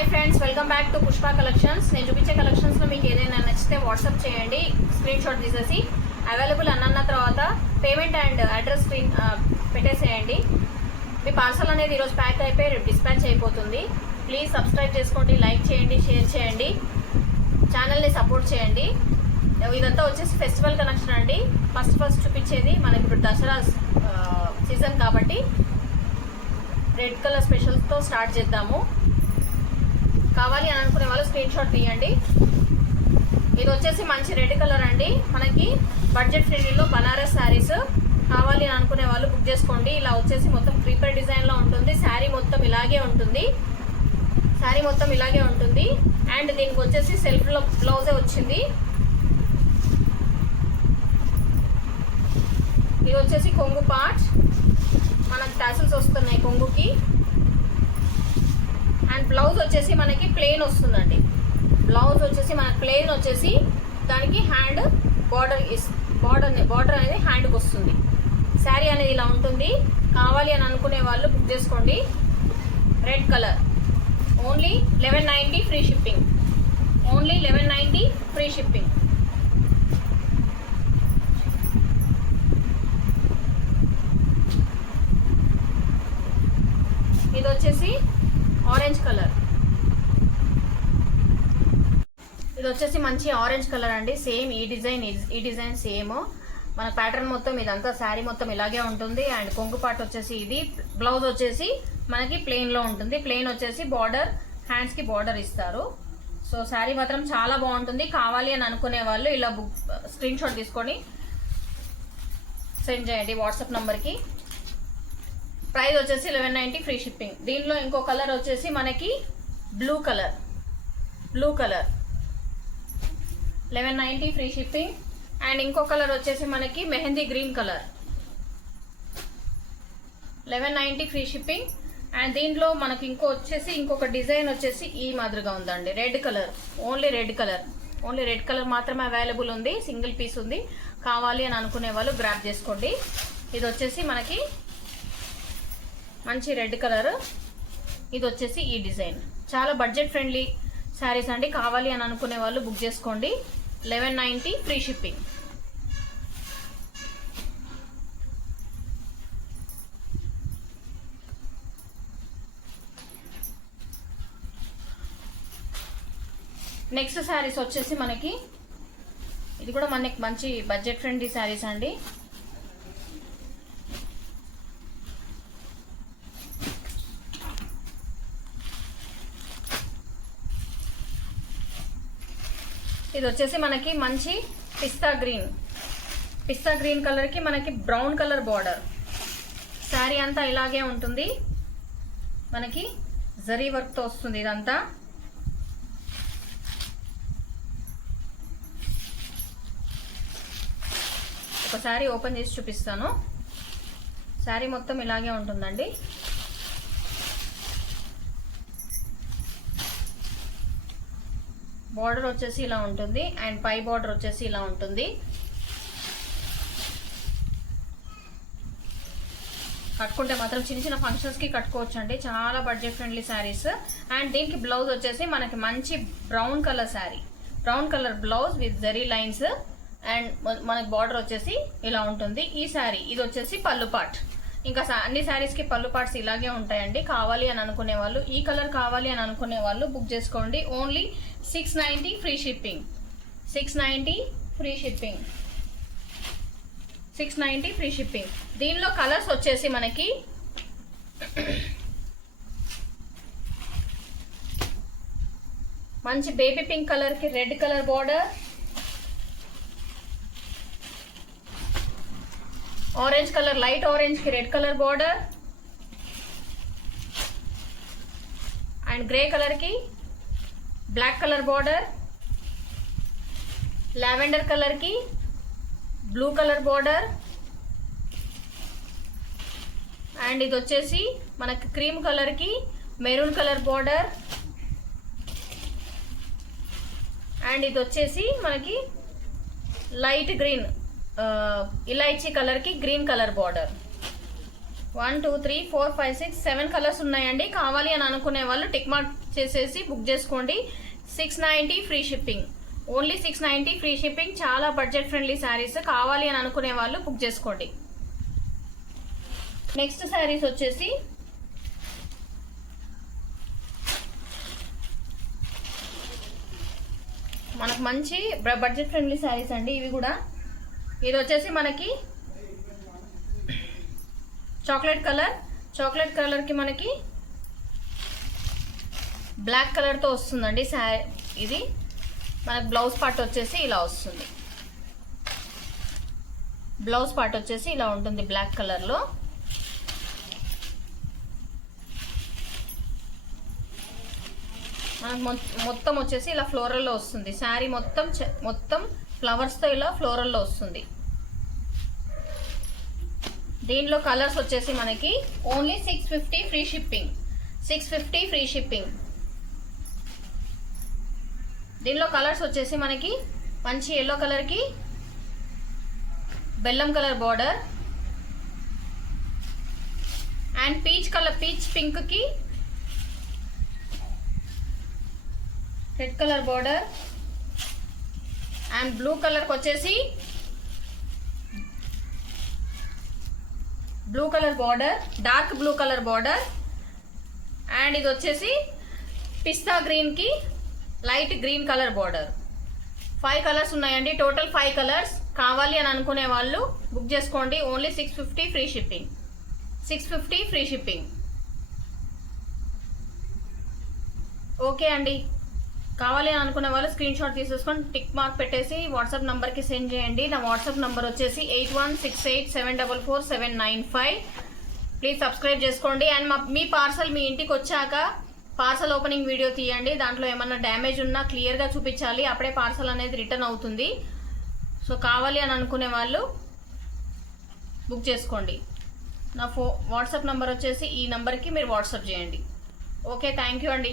Hi friends, welcome back to Pushpa collections. నేను చూపించే కలెక్షన్స్లో మీకు ఏదైనా నచ్చితే వాట్సాప్ చేయండి, స్క్రీన్ షాట్ తీసేసి అవైలబుల్ అన్న తర్వాత పేమెంట్ అండ్ అడ్రస్ స్క్రీన్ పెట్టేసేయండి. మీ పార్సల్ అనేది ఈరోజు ప్యాక్ అయిపోయి రేపు డిస్పాచ్ అయిపోతుంది. ప్లీజ్ సబ్స్క్రైబ్ చేసుకోండి, లైక్ చేయండి, షేర్ చేయండి, ఛానల్ని సపోర్ట్ చేయండి. ఇదంతా వచ్చేసి ఫెస్టివల్ కలెక్షన్ అండి. ఫస్ట్ చూపించేది మనకి ఇప్పుడు దసరా సీజన్ కాబట్టి రెడ్ కలర్ స్పెషల్స్తో స్టార్ట్ చేద్దాము. కావాలి అని అనుకునే వాళ్ళు స్క్రీన్ షాట్ తీయండి. ఇది వచ్చేసి మంచి రెడ్ కలర్ అండి. మనకి బడ్జెట్ ఫ్రెండ్లీలో బనారస్ శారీస్ కావాలి అని అనుకునే వాళ్ళు బుక్ చేసుకోండి. ఇలా వచ్చేసి మొత్తం క్రీపర్ డిజైన్లో ఉంటుంది. శారీ మొత్తం ఇలాగే ఉంటుంది. అండ్ దీనికి వచ్చేసి సెల్ఫ్లో బ్లౌజే వచ్చింది. ఇది వచ్చేసి కొంగు పార్ట్, మనకు టాసిల్స్ వస్తున్నాయి కొంగుకి. అండ్ బ్లౌజ్ వచ్చేసి మనకి ప్లెయిన్ వస్తుందండి. దానికి హ్యాండ్ బార్డర్ అనేది హ్యాండ్కి వస్తుంది. శారీ అనేది ఇలా ఉంటుంది. కావాలి అని అనుకునే వాళ్ళు బుక్ చేసుకోండి. Red colour, only 1190 free shipping. ఇది వచ్చేసి ఆరెంజ్ కలర్. ఇది వచ్చేసి మంచి ఆరెంజ్ కలర్ అండి. సేమ్ ఈ డిజైన్ సేమ్. మన ప్యాటర్న్ మొత్తం ఇదంతా శారీ మొత్తం ఇలాగే ఉంటుంది. అండ్ కొంగు పార్ట్ వచ్చేసి ఇది. బ్లౌజ్ వచ్చేసి మనకి ప్లెయిన్లో ఉంటుంది. ప్లెయిన్ వచ్చేసి బార్డర్, హ్యాండ్స్కి బార్డర్ ఇస్తారు. సో శారీ మాత్రం చాలా బాగుంటుంది. కావాలి అని అనుకునే వాళ్ళు ఇలా స్క్రీన్ షాట్ తీసుకొని సెండ్ చేయండి వాట్సాప్ నంబర్కి. ప్రైస్ వచ్చేసి 1190 ఫ్రీ షిప్పింగ్. దీనిలో ఇంకో కలర్ వచ్చేసి మనకి blue colour 1190 free shipping. And ఇంకో కలర్ వచ్చేసి మనకి mehndi green colour 1190 free shipping. And దీంట్లో మనకి ఇంకొక డిజైన్ వచ్చేసి ఈ మాదిరిగా ఉందండి. Red colour, only red colour మాత్రమే అవైలబుల్ ఉంది. సింగిల్ పీస్ ఉంది. కావాలి అని అనుకునే వాళ్ళు గ్రాబ్ చేసుకోండి. ఇది వచ్చేసి మనకి మంచి రెడ్ కలర్. ఇది వచ్చేసి ఈ డిజైన్. చాలా బడ్జెట్ ఫ్రెండ్లీ శారీస్ అండి. కావాలి అని అనుకునే వాళ్ళు బుక్ చేసుకోండి. 1190 ఫ్రీ షిప్పింగ్. నెక్స్ట్ శారీస్ వచ్చేసి మనకి ఇది కూడా మనకి మంచి బడ్జెట్ ఫ్రెండ్లీ శారీస్ అండి. ఇది వచ్చేసి మనకి మంచి పిస్తా గ్రీన్ కలర్కి మనకి బ్రౌన్ కలర్ బార్డర్. శారీ అంతా ఇలాగే ఉంటుంది. మనకి జరీ వర్క్తో వస్తుంది ఇదంతా. ఒకసారి ఓపెన్ చేసి చూపిస్తాను. శారీ మొత్తం ఇలాగే ఉంటుందండి. బార్డర్ వచ్చేసి ఇలా ఉంటుంది. అండ్ పై బార్డర్ వచ్చేసి ఇలా ఉంటుంది. కట్టుకుంటే మాత్రం చిన్న ఫంక్షన్స్కి కట్టుకోవచ్చు అండి. చాలా బడ్జెట్ ఫ్రెండ్లీ శారీస్. అండ్ దీనికి బ్లౌజ్ వచ్చేసి మనకి మంచి brown colour blouse with zari lines. And మనకి బార్డర్ వచ్చేసి ఇలా ఉంటుంది. ఈ శారీ ఇది వచ్చేసి పళ్ళు పార్ట్. ఇంకా అన్ని శారీస్కి పళ్ళు పార్ట్స్ ఇలాగే ఉంటాయండి. కావాలి అని అనుకునే వాళ్ళు, ఈ కలర్ కావాలి అని అనుకునే వాళ్ళు బుక్ చేసుకోండి. Only 690 free shipping. 690 free shipping. దీనిలో కలర్స్ వచ్చేసి మనకి మంచి బేబీ పింక్ కలర్కి red colour border, orange colour light ఆరెంజ్కి red colour border, and grey కలర్కి బ్లాక్ కలర్ బార్డర్, లావెండర్ కలర్కి బ్లూ కలర్ బార్డర్. అండ్ ఇది వచ్చేసి మనకి క్రీమ్ కలర్కి మెరూన్ కలర్ బార్డర్. అండ్ ఇది వచ్చేసి మనకి లైట్ గ్రీన్ ఇలాచీ కలర్కి గ్రీన్ కలర్ బార్డర్. 1 2 3 4 5 6 7 కలర్స్ ఉన్నాయండి. కావాలి అని అనుకునే వాళ్ళు టిక్ మార్క్ చేసేసి బుక్ చేసుకోండి. 690 free shipping, only 690 free shipping. చాలా బడ్జెట్ ఫ్రెండ్లీ శారీస్. కావాలి అని అనుకునే వాళ్ళు బుక్ చేసుకోండి. నెక్స్ట్ శారీస్ వచ్చేసి మనకు మంచి బడ్జెట్ ఫ్రెండ్లీ శారీస్ అండి ఇవి కూడా. ఇది వచ్చేసి మనకి చాక్లెట్ కలర్కి మనకి బ్లాక్ కలర్తో వస్తుందండి శారీ. ఇది మనకు బ్లౌజ్ పార్ట్ వచ్చేసి ఇలా వస్తుంది. బ్లౌజ్ పార్ట్ వచ్చేసి ఇలా ఉంటుంది బ్లాక్ కలర్లో. మనకు మొత్తం వచ్చేసి ఇలా ఫ్లోరల్లో వస్తుంది. శారీ మొత్తం ఫ్లవర్స్తో ఇలా ఫ్లోరల్లో వస్తుంది. దీనిలో కలర్స్ వచ్చేసి మనకి only 650 free shipping. 650 free shipping. దీనిలో కలర్స్ వచ్చేసి మనకి మంచి ఎల్లో కలర్కి బెల్లం కలర్ బార్డర్ అండ్ పీచ్ పింక్కి red colour border and blue కలర్కి వచ్చేసి blue colour border, dark blue colour border and ఇది వచ్చేసి పిస్తా గ్రీన్కి light green colour border. 5 colours ఉన్నాయండి. Total 5 colours. కావాలి అని అనుకునే వాళ్ళు బుక్ చేసుకోండి. Only 650 free shipping. 650 free shipping. Okay అండి. కావాలి అని అనుకునే వాళ్ళు స్క్రీన్ షాట్ తీసేసుకొని టిక్ మార్క్ పెట్టేసి వాట్సాప్ నెంబర్కి సెండ్ చేయండి. నా వాట్సాప్ నెంబర్ వచ్చేసి 8168744795. ప్లీజ్ సబ్స్క్రైబ్ చేసుకోండి. అండ్ మీ పార్సల్ మీ ఇంటికి వచ్చాక పార్సల్ ఓపెనింగ్ వీడియో తీయండి. దాంట్లో ఏమన్నా డ్యామేజ్ ఉన్నా క్లియర్గా చూపించాలి. అప్పుడే పార్సల్ అనేది రిటర్న్ అవుతుంది. సో కావాలి అని అనుకునే వాళ్ళు బుక్ చేసుకోండి. నా వాట్సాప్ నెంబర్ వచ్చేసి ఈ నెంబర్కి మీరు వాట్సాప్ చేయండి. ఓకే, థ్యాంక్ యూ అండి.